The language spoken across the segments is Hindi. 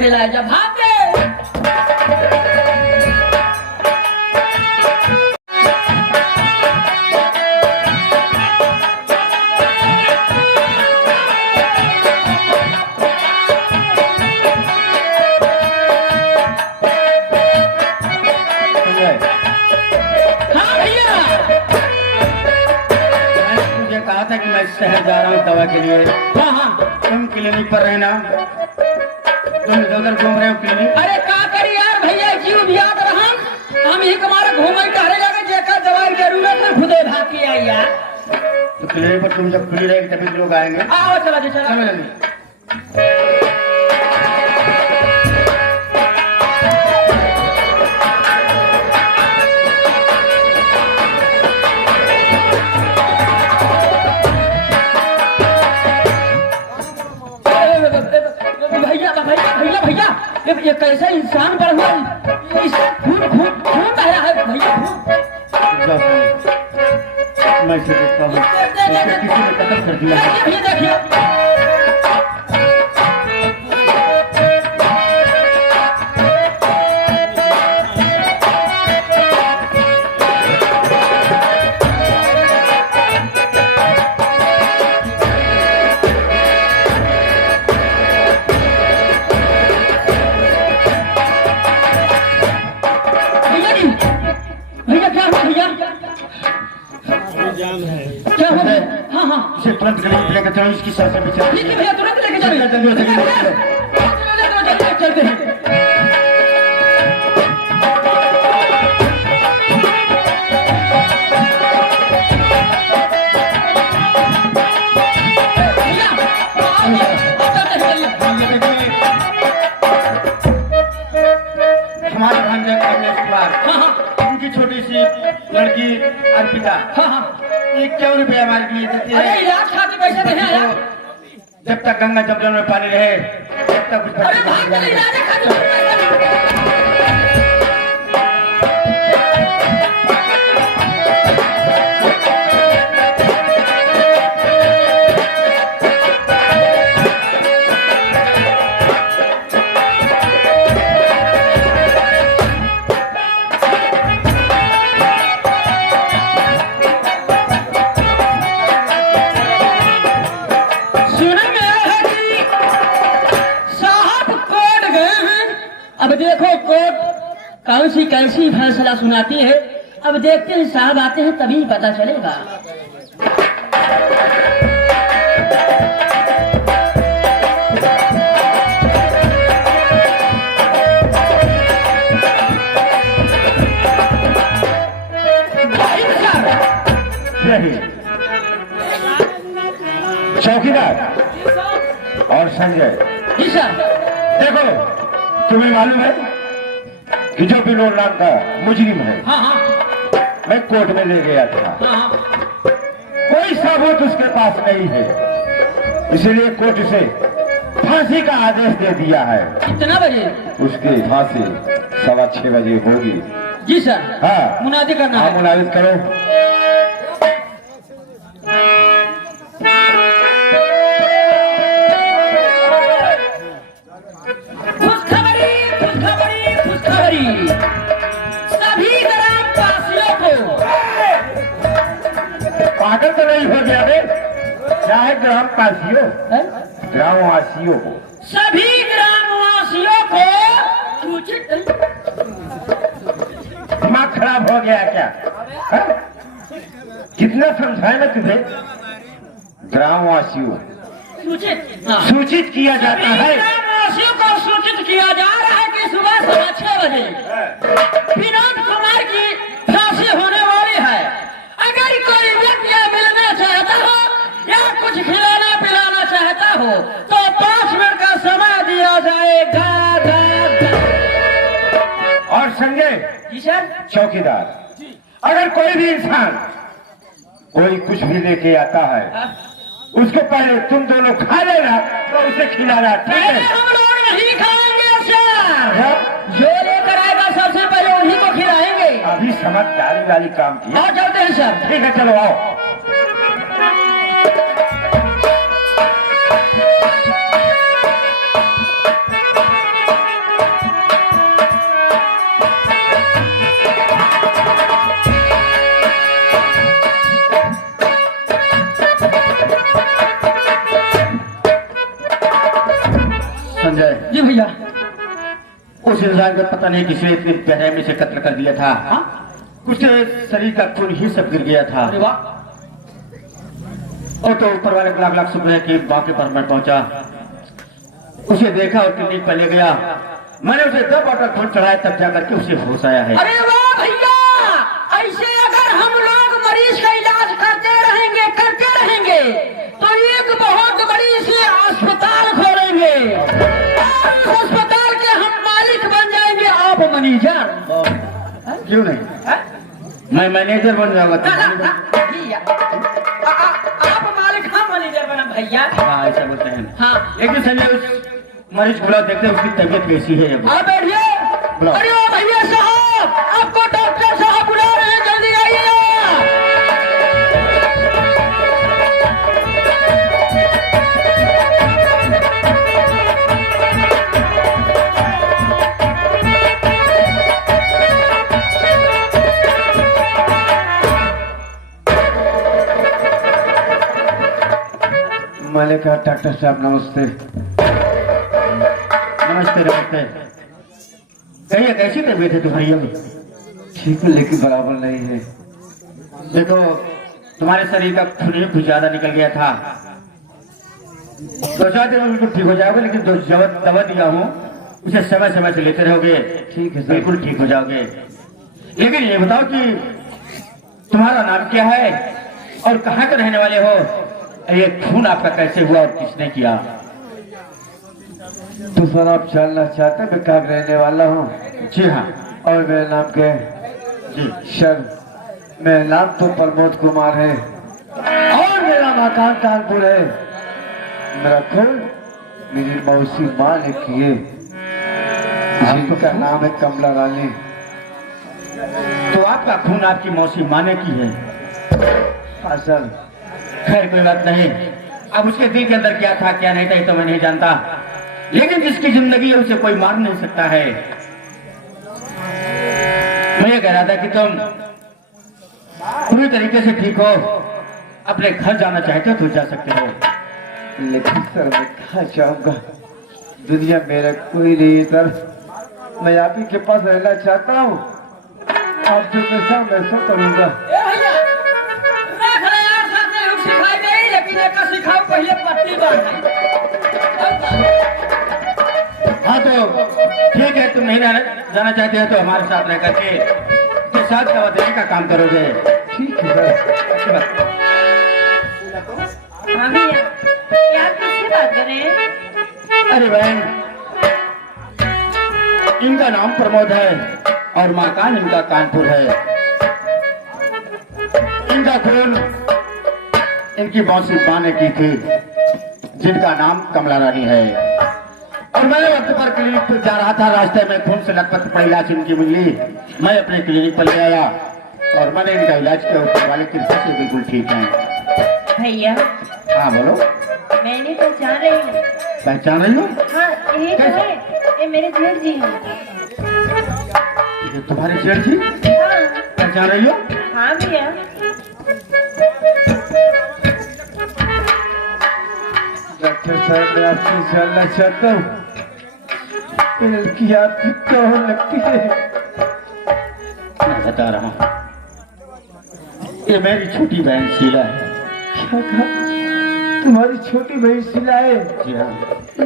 करे लाए जब भाग गए। शहर जा रहा हूँ दवा के लिए। हाँ हाँ तुम क्लिनिक पर रहना, तुम इधर उधर घूम रहे हो क्लिनिक। अरे का करी यार भैया जीव बियाद रहन हम ही हमारे घूमे टहरे लगे जेकर दवाई जरूरत है खुदे भाग के आई यार। तो क्लिनिक पर तुम जब खुली रहेगी तभी लोग आएंगे। आओ चला जी चला। चलो जल्दी। भैया भैया भैया भैया ये कैसा इंसान पर हुआ इससे खून खून खून आया है भैया मैं इसे देखता हूँ, इसे किसी ने कत्ल कर दिया है। भैया देखिए इसे तुरंत क्लिनिक लेकर चलो, इसकी सांसें भी चल। ठीक है भैया तुरंत लेके चलो चलते हैं। हमारे भांजे उनकी छोटी सी लड़की अर्पिता, ये क्यों रुपया हमारे लिए देती है? अरे इलाज खातिर पैसे नहीं आया। जब तक गंगा जमुना में पानी रहे तब तक कुछ अरे भाग चले इलाज खातिर अब देखो कोर्ट कैसी फैसला सुनाती है। अब देखते हैं साहब आते हैं तभी पता चलेगा। चौकीदार और संजय जी सर। देखो, तुम्हें मालूम है कि जो विनोद नाम का मुजरिम है, हाँ हाँ मैं कोर्ट में ले गया था। हाँ कोई सबूत उसके पास नहीं है, इसलिए कोर्ट उसे फांसी का आदेश दे दिया है। कितना बजे? उसकी फांसी 6:15 बजे होगी। जी सर। हाँ मुनादी करना हाँ, है। मुनादित करो। सभी ग्रामवासियों को पागल तो नहीं हो गया बे? क्या है ग्रामवासियों? ग्रामवासियों को, सभी ग्रामवासियों को सूचित। दिमाग खराब हो गया क्या? है? कितना समझाए ना तुझे? ग्रामवासियों सूचित किया जाता है। ग्रामवासियों को सूचित किया जा रहा है कि सुबह 6:15 बजे विनोद कुमार की फांसी होने वाली है। अगर कोई व्यक्ति मिलना चाहता हो या कुछ खिलाना पिलाना चाहता हो तो 5 मिनट का समय दिया जाएगा। और संजय जी सर। चौकीदार, अगर कोई भी इंसान कोई कुछ भी लेके आता है, उसको पहले तुम दोनों खा लेना तो उसे खिलाना, ठीक है? हम लोग नहीं खाएंगे सर। जो लेकर आएगा सबसे पहले उन्हीं को खिलाएंगे। अभी समझदारी वाली काम की। और चलते हैं सर। ठीक है, चलो आओ। जी भैया। उस इंसान को पता नहीं किसी ने इतनी बेरहमी से कत्ल कर दिया था। हाँ? उसके शरीर का खून ही सब गिर गया था। अरे वाह। और तो ऊपर वाले को लाख लाख शुक्र है कि मौके पर मैं पहुंचा, उसे देखा और क्लिनिक पर ले गया। मैंने उसे 2 बॉटल खून चढ़ाया, तब जाकर के उसे होश आया है। अरे वाह भैया, ऐसे अगर हम लोग मरीज का इलाज करते रहेंगे तो एक बहुत बड़ी सी अस्पताल खोलेंगे और उस अस्पताल के हम मालिक बन जाएंगे। आप मैनेजर? क्यों नहीं, मैं मैनेजर बन जाऊंगा। आप मालिक, हम मैनेजर बना भैया। हाँ ऐसा बोलते हैं। हाँ। लेकिन संजय उस मरीज को बुलाओ, देखते हैं उसकी तबीयत कैसी है। आप बैठिए। बुलाओ। अरे ओ भैया साहब, आपको डॉक्टर साहब बुला रहे हैं, जल्दी आइए। मैंने कहा डॉक्टर साहब नमस्ते। नमस्ते नमस्ते। कहिए कैसी तबीयत है तुम्हारी? अभी ठीक है लेकिन बराबर नहीं है। देखो तुम्हारे शरीर का खून ही कुछ ज्यादा निकल गया था। 2-4 दिन में बिल्कुल ठीक हो जाओगे, लेकिन जो दवा दिया हूँ उसे समय समय से लेते रहोगे। ठीक है, बिल्कुल ठीक हो जाओगे। लेकिन ये बताओ कि तुम्हारा नाम क्या है और कहाँ के रहने वाले हो? ये खून आपका कैसे हुआ और किसने किया? तो सर आप जानना चाहते हैं मैं कहाँ रहने वाला हूँ? जी हाँ। और मेरा नाम क्या है? जी सर मेरा नाम तो प्रमोद कुमार है और मेरा मकान कानपुर है। मेरा खून मेरी मौसी माँ ने किए, जिनका नाम है कमला रानी। तो आपका खून आपकी मौसी माँ ने की है? हाँ सर। खैर कोई बात नहीं। अब उसके दिल के अंदर क्या था क्या नहीं था ये तो मैं नहीं जानता, लेकिन जिसकी जिंदगी है उसे कोई मार नहीं सकता है। मैं ये कह रहा था कि तुम पूरी तरीके से ठीक हो, अपने घर जाना चाहते हो तो जा सकते हो। लेकिन सर मैं कहाँ जाऊंगा? दुनिया मेरा कोई नहीं सर। मैं आप ही के पास रहना चाहता हूँ। आप जो कैसा मैं सब करूंगा। ए भैया, रख ले यार, सामने लोग सिखाई नहीं, लेकिन एक का सिखाओ पहले पट्टी बांध। हाँ तो ठीक है, तुम नहीं जाना चाहते हो तो हमारे साथ रह करके उसके साथ दवा देने का काम करोगे। ठीक है सर। अच्छी बात। मामी क्या किससे बात कर रहे हैं? अरे बहन, इनका नाम प्रमोद है और मकान इनका कानपुर है। इनका खून इनकी मौसी माँ ने की थी, जिनका नाम कमला रानी है। और मैं वक्त पर क्लिनिक पर जा रहा था, रास्ते में खून से लथपथ पड़ी लाश इनकी मिली। मैं अपने क्लिनिक पर ले आया और मैंने इनका इलाज किया। ऊपर वाले कृपा से बिल्कुल ठीक है। भैया हाँ बोलो। मैंने पहचान रही हूँ। पहचान रही हो? हाँ यही तो है, ये मेरे जेठ जी हैं। ये तुम्हारे जेठ जी? हाँ पहचान रही हो? हाँ भैया। डॉक्टर साहब मैं आपसे जानना चाहता हूँ ये लड़की आपकी कौन लगती है? मैं बता रहा हूँ, ये मेरी छोटी बहन शीला है। क्या कहा? तुम्हारी छोटी बहन शीला है? जी हाँ।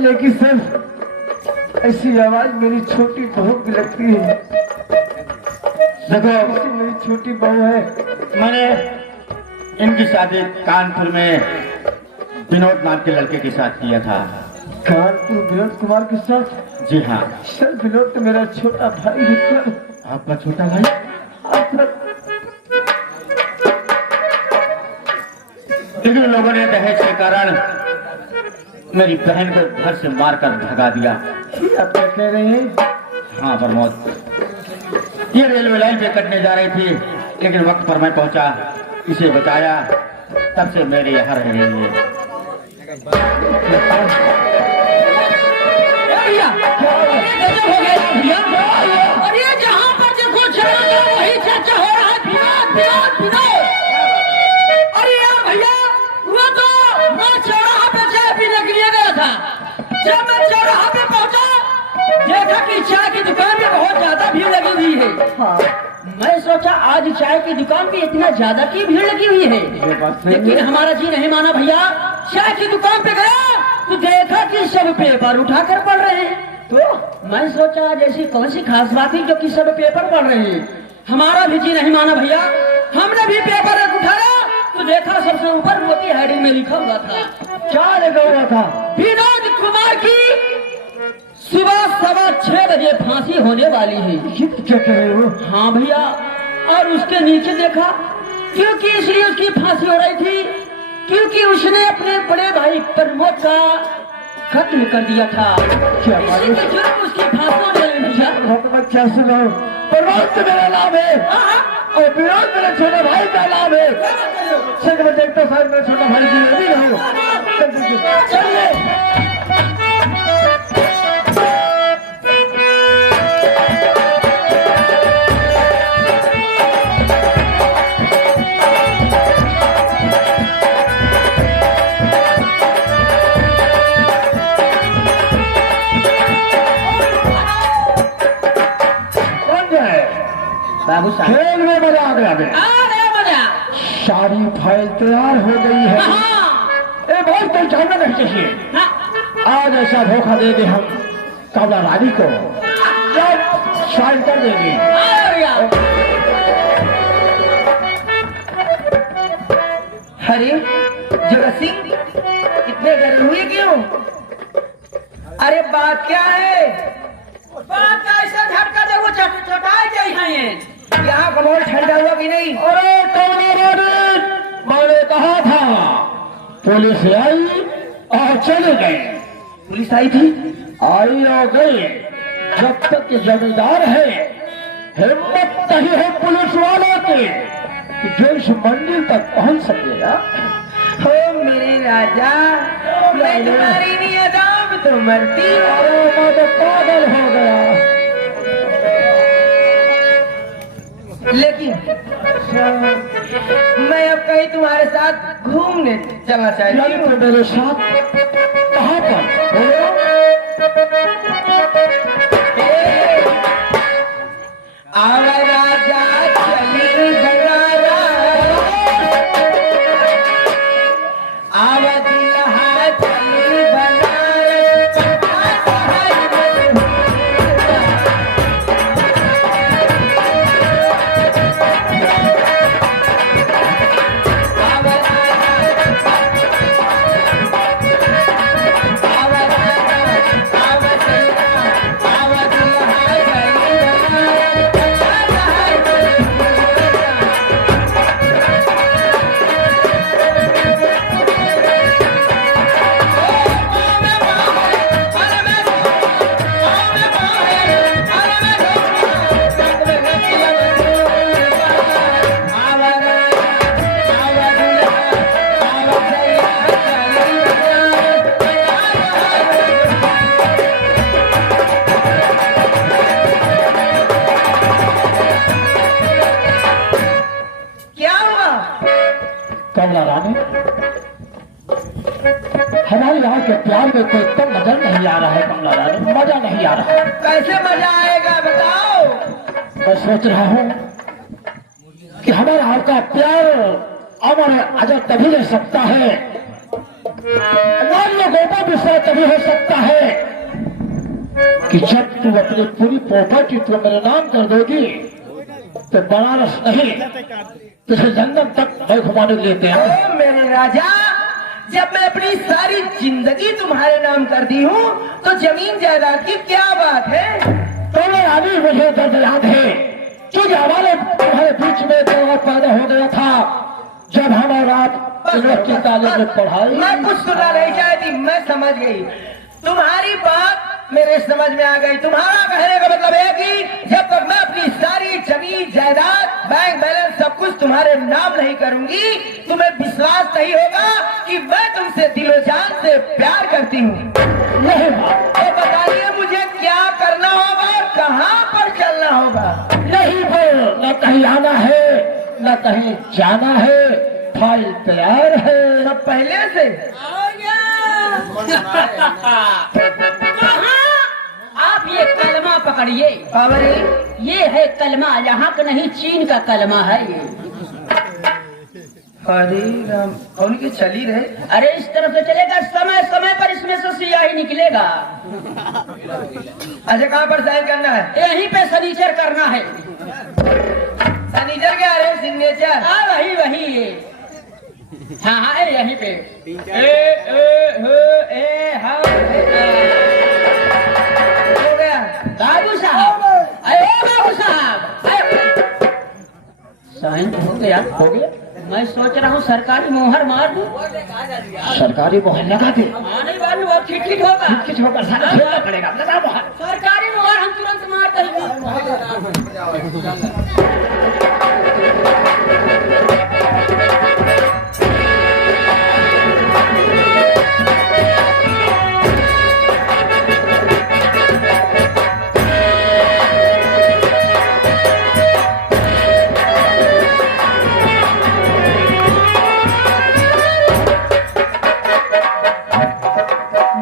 लेकिन सर ऐसी आवाज मेरी छोटी बहू की लगती है। देखो ऐसी मेरी छोटी बहू है। मैंने इनकी शादी कानपुर में विनोद नाम के लड़के के साथ किया था। कानपुर विनोद कुमार के साथ? जी हाँ। सर विनोद तो मेरा छोटा भाई है सर। आपका छोटा भाई? हाँ, सर। लेकिन लोगों ने दहेज के कारण मेरी बहन को घर से मारकर भगा दिया। आप क्या कह रहे हैं? हाँ प्रमोद, ये रेलवे लाइन पे कटने जा रही थी, लेकिन वक्त पर मैं पहुंचा, इसे बचाया, तब से मेरे यहाँ रह रही है। भैया गजब हो गया भैया। और ये जहाँ पर देखो चला वही चर्चा हो रहा है, विनोद विनोद विनोद। अरे यार भैया, वो तो मैं चौराहा पे चाय पीने के लिए गया था। जब मैं चौराहा पे पहुंचा है। हाँ मैं सोचा आज चाय की दुकान पे इतना ज्यादा की भीड़ लगी हुई है, ये बात सही है। लेकिन हमारा जी नहीं माना भैया। चाय की दुकान पे गया तो देखा कि सब पेपर उठा कर पढ़ रहे हैं। तो मैं सोचा आज ऐसी कौन सी खास बात है जो कि सब पेपर पढ़ रहे हैं। हमारा भी जी नहीं माना भैया, हमने भी पेपर एक उठाया तो देखा सबसे ऊपर मोतीहारी में लिखा हुआ था, क्या लगा हुआ था? विनोद कुमार की सुबह 6:15 बजे फांसी होने वाली है। ये क्या कह रहे हो? हाँ भैया, और उसके नीचे देखा क्योंकि इसलिए उसकी फांसी हो रही थी क्योंकि उसने अपने बड़े भाई प्रमोद का कत्ल कर दिया था। क्या इसी के जुर्म उसकी फांसी होने लगी भैया। मैं क्या सुना? प्रमोद तो मेरा नाम है और विनोद मेरा छोटा भाई का नाम है। चल मैं देखता साहब मेरा छोटा भाई जी अभी रहो। चलिए बाबू साहब खेल में मजा आ गया है। आ गया मजा। सारी फाइल तैयार हो गई है। हाँ, ए बहुत कोई जानना नहीं चाहिए। हाँ, आज ऐसा धोखा दे दे हम कमला रानी को, जब शाइन कर देंगे। आ गया। अरे जोरा सिंह इतने डरे हुए क्यों? अरे बात क्या है? बात का ऐसा झटका दे वो चटाई चाहिए। यहाँ कमोल ठंडा हुआ कि नहीं? अरे कमला रानी, मैंने कहा था पुलिस आई और चले गए। पुलिस आई थी? आई और गए। जब तक ये जमींदार है, हिम्मत नहीं है पुलिस वालों की कि जो इस मंदिर तक पहुंच सकेगा। हो मेरे राजा, मैं तुम्हारी नहीं अदाब तो मरती हूँ। अरे मैं तो पागल हो गया। लेकिन मैं अब कहीं तुम्हारे साथ घूमने चलना चाहती यानी हूँ। तो मेरे साथ कहाँ पर? बोलो। आवा राजा चली बरारा, आवा दुल्हा चली बनारस, आवा राजा, आवा राजा, आवा सीता, आवा दुल्हा चली क्या हुआ? कमला रानी, हमारे यहाँ के प्यार में कोई कम नजर नहीं आ रहा है। कमला रानी, मजा नहीं आ रहा। कैसे मजा आएगा बताओ? मैं सोच रहा हूँ कि हमारा आपका प्यार अमर अजर तभी रह सकता है, हमारे लोगों का विश्वास तभी हो सकता है कि जब तू अपनी पूरी प्रॉपर्टी तू मेरे नाम कर दोगी तो बनारस नहीं तुझे जंगल तक मैं घुमाने लेते हैं। ओ मेरे राजा, जब मैं अपनी सारी जिंदगी तुम्हारे नाम कर दी हूँ तो जमीन जायदाद की क्या बात है? पहले आदमी मुझे दर्द याद है क्योंकि हमारे तुम्हारे बीच में तो पैदा हो गया था जब हम और आप यूनिवर्सिटी कॉलेज में पढ़ाई। मैं कुछ सुनना नहीं चाहती, मैं समझ गई। तुम्हारी बात मेरे समझ में आ गई। तुम्हारा कहने का मतलब है कि जब तक मैं अपनी सारी जमीन जायदाद बैंक बैलेंस सब कुछ तुम्हारे नाम नहीं करूंगी, तुम्हें विश्वास नहीं होगा कि मैं तुमसे दिलो जान से प्यार करती हूँ। नहीं तो बताइए मुझे क्या करना होगा और कहाँ पर चलना होगा? नहीं बोल, न कहीं आना है न कहीं जाना है, फाइल तैयार है। सब पहले से कहाँ आप ये कलमा पकड़िए। बाबरी ये है कलमा, यहाँ का नहीं चीन का कलमा है ये। हरे राम, कौन की चली रहे? अरे इस तरफ से चलेगा, समय समय पर इसमें से सियाही निकलेगा। अच्छा कहाँ पर साइन करना है? यहीं पे सनीचर करना है। सनीचर क्या है? सिग्नेचर। हाँ वही वही ये। हाँ हाँ यहीं पे हो गया बाबू साहब, अरे बाबू साहब, साइन हो गया, हो गया। मैं सोच रहा हूँ सरकारी मोहर मार दूं। सरकारी मोहर लगा दे। नहीं बाबू, वो खिटखिट होगा। किस होगा सारा खेलना पड़ेगा, लगा मोहर। सरकारी मोहर हम तुरंत मार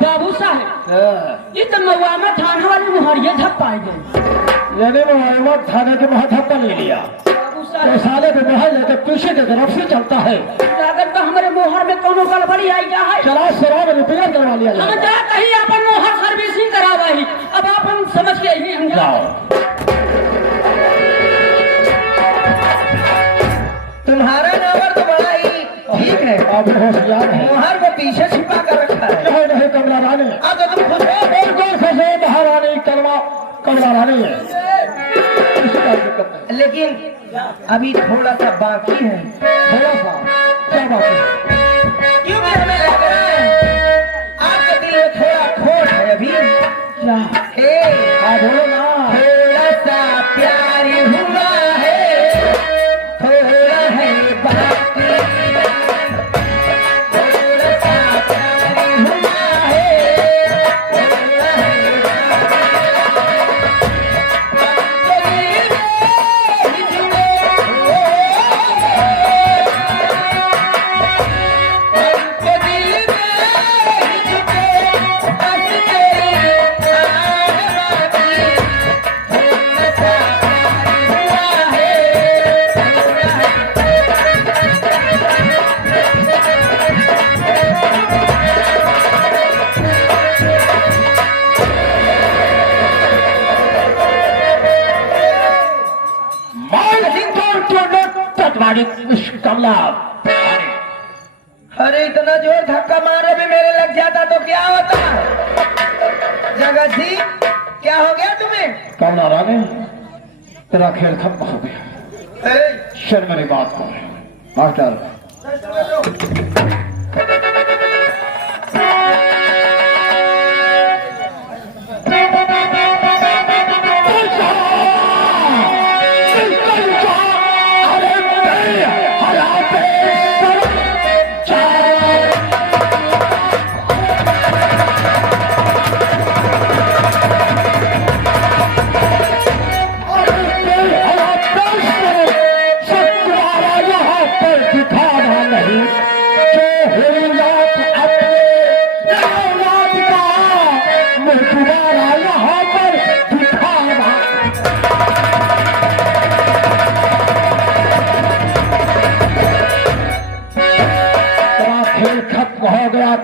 बाबू साहब, ये तो मवामा थाना वाली मुहरिया धप पाए गए। यानी वो थाने के बहुत हप्पा ले लिया। बाबू तो साहब, साले पे मोहर लेकर पीछे की तरफ से चलता है। अगर तो हमारे मोहर में कोनो गड़बड़ी आई जा है, चला शराब रिपेयर करवा लिया हम जाए। जा कहीं अपन मोहर सर्विसिंग करावा ही। अब आप हम समझ के ही हम जाओ। तुम्हारा नंबर तो बड़ा ही ठीक है। आप होशियार है। मोहर को पीछे छिपा कर रखा है। नहीं नहीं कमला रानी, अब तो तुम खुद हो। बिल्कुल खुश है महारानी। कमला रानी है, किसी का दिक्कत नहीं। लेकिन अभी थोड़ा सा बाकी है। थोड़ा सा क्या बात है? क्योंकि हमें लग रहा है आपके दिल में थोड़ा खोट है अभी। क्या? हे, बोलो ना। थोड़ा सा प्यार हुआ है, थोड़ा है बाकी, थोड़ा सा प्यार हुआ है, थोड़ा है कमला, अरे इतना जोर धक्का मारो भी मेरे लग जाता तो क्या होता? जगत जी क्या हो गया तुम्हें? कमला रानी, तेरा खेल खत्म हो गया। शर्म की बात को मास्टर।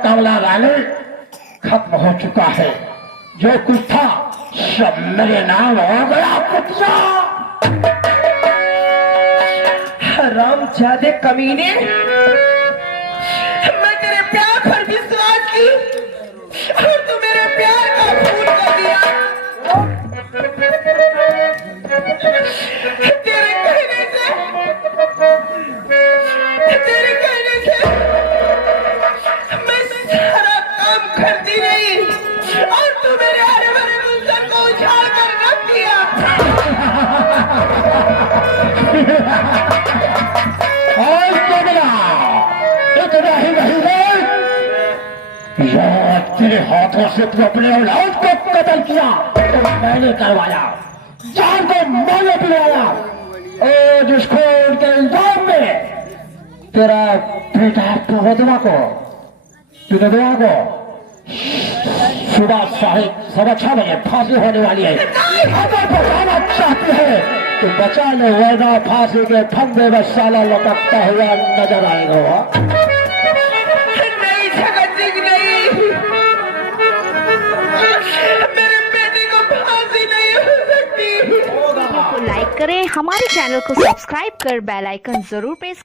कमला रानी, खत्म हो चुका है। जो कुछ था सब मेरे नाम हो गया। कुत्ता हराम जादे कमीने, मैं तेरे प्यार पर विश्वास की और तू मेरे प्यार का फूल कर दिया। तेरे कहने से मैं सारा काम करती रही और तू मेरे हरे भरे गुलशन को उछाल कर रख दिया। और कमला, इतना ही नहीं है, यार तेरे हाथों से तू अपने औलाद को कत्ल किया तो मैंने करवाया, जान को मैंने पिलाया और जिसको उनके इल्जाम में तेरा बेटा विधवा को सुबह 6:30 फांसी होने वाली है। अगर बचाना चाहती है तो बचा ले, वरना फांसी के फंदे में साला लटकता हुआ नजर आएगा। नहीं जगत सिंह, नहीं, मेरे बेटे को फांसी नहीं हो सकती। वीडियो को लाइक करें, हमारे चैनल को सब्सक्राइब कर बेल आइकन जरूर प्रेस